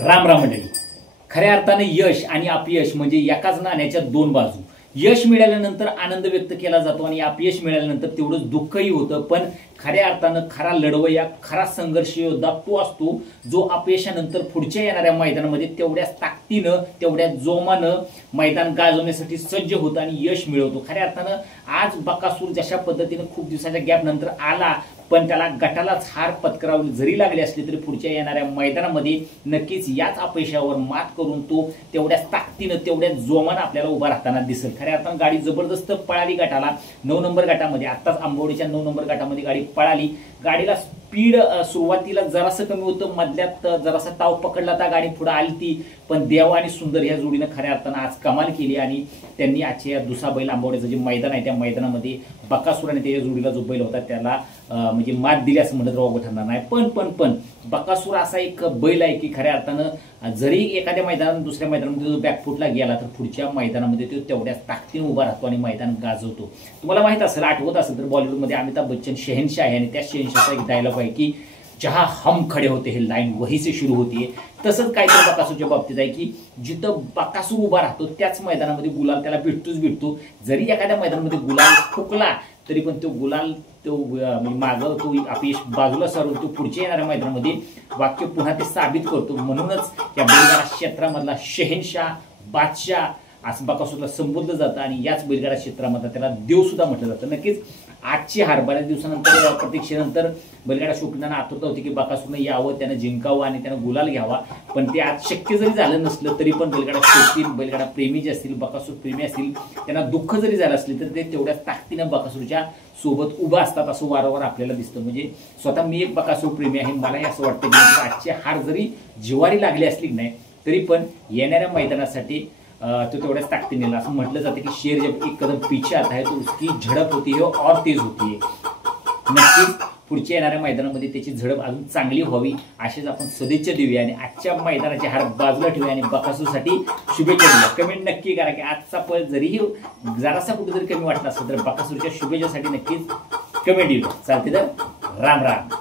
राम राम मंडळी. खऱ्या अर्थाने यश आणि अपयश म्हणजे एकाच नाण्याच्या दोन बाजू. यश मिळाल्यानंतर आनंद व्यक्त केला जातो आणि अपयश मिळाल्यानंतर तेवढंच दुःखही होतं. पण खऱ्या अर्थानं खरा लढवय्या, खरा संघर्ष योद्धा तो असतो जो अपयशानंतर पुढच्या येणाऱ्या मैदानामध्ये तेवढ्याच ताकदीनं, तेवढ्याच जोमानं मैदान गाजवण्यासाठी सज्ज होतं आणि यश मिळवतो. खऱ्या अर्थानं आज बकासूर जशा पद्धतीनं खूप दिवसाच्या गॅप नंतर आला, पण त्याला गटालाच हार पत्करावी जरी लागली असली तरी पुढच्या येणाऱ्या मैदानामध्ये नक्कीच याच अपयशावर मात करून तो तेवढ्याच ताकदीनं, तेवढ्याच जोमानं आपल्याला उभा राहताना दिसेल. खऱ्या अर्थानं गाडी जबरदस्त पळाली गटाला. 9 नंबर गटामध्ये, आत्ताच आंबवडीच्या 9 नंबर गटामध्ये गाडी पळाली. गाडीला स्पीड सुरुवातीला जरासं कमी होतं, मधल्यात जरासा ताव पकडला तर गाडी पुढे आली ती. पण देव आणि सुंदर ह्या जोडीनं खऱ्या अर्थानं आज कमाल केली आणि त्यांनी आजच्या दुसरा बैल आंबवड्याचं जे मैदान आहे त्या मैदानामध्ये बकासूराने त्या जोडीला जो बैल होता त्याला म्हणजे मात दिली असं म्हणत राहू ठरणार नाही. पण बकासूर असा एक बैल आहे की खऱ्या अर्थानं जरी एखाद्या मैदानात दुसऱ्या मैदानामध्ये जो बॅकफुटला गेला तर पुढच्या मैदानामध्ये तो तेवढ्याच ताकदीने उभा राहतो आणि मैदान गाजवतो. तुम्हाला माहित असेल, आठवत असेल तर बॉलिवूडमध्ये अमिताभ बच्चन शहनशाह आहे आणि त्या शहनशाहचा एक डायलॉग आहे की जहां हम खडे होते हे लाईन वही से सुरू होतीये. तसंच काहीतरी बकासूरच्या बाबतीत आहे की जिथं बकासूर उभा राहतो त्याच मैदानामध्ये गुलाल त्याला भेटतो. जरी एखाद्या मैदानामध्ये गुलाल फुकला तरी पण तो गुलाल तो मागं तो अपयश बाजूला सारून तो पुढच्या येणाऱ्या मैदानामध्ये वाक्य पुन्हा ते साबित करतो. म्हणूनच या बैलगाडा क्षेत्रामधला शहनशाह, बादशाह असं बकासूरला संबोधलं जातं आणि याच बैलगाडा क्षेत्रामध्ये त्याला देव सुद्धा म्हटलं जातं. नक्कीच आजची हार बऱ्याच दिवसानंतर, प्रतीक्षेनंतर बैलगाडा शौकीनांना आतुरता होती की बकासूरनं यावं, त्यानं जिंकावं आणि त्यानं गुलाल घ्यावा. पण ते आज शक्य जरी झालं नसलं तरी पण बैलगाडा शौकीन, बैलगाडा प्रेमी जे असतील, बकासूर प्रेमी असतील, त्यांना दुःख जरी झालं असले तर ते तेवढ्याच ताकदीनं बकासूरच्या सोबत उभं असतात असं वारंवार आपल्याला दिसतं. म्हणजे स्वतः मी एक बकासूर प्रेमी आहे, मलाही असं वाटतं की आजची हार जरी जिवारी लागली असली नाही तरी पण येणाऱ्या मैदानासाठी तो तेवढ्याच ताकदीने असं म्हटलं जातं की शेर जब एक कदम पीछे आता है तो उसकी झडप होती है और तेज होती है. नक्कीच पुढच्या येणाऱ्या मैदानामध्ये त्याची झडप अजून चांगली व्हावी अशीच आपण सदिच्छा देऊया आणि आजच्या मैदानाची हार बाजूला ठेवूया आणि बकासूरसाठी शुभेच्छा देऊया. कमेंट नक्की करा की आजचा पळ जरीही जरासा कुठेतरी कमी वाटला असेल तर बकासूरच्या शुभेच्छासाठी नक्कीच कमेंट येऊ. चालते तर राम राम.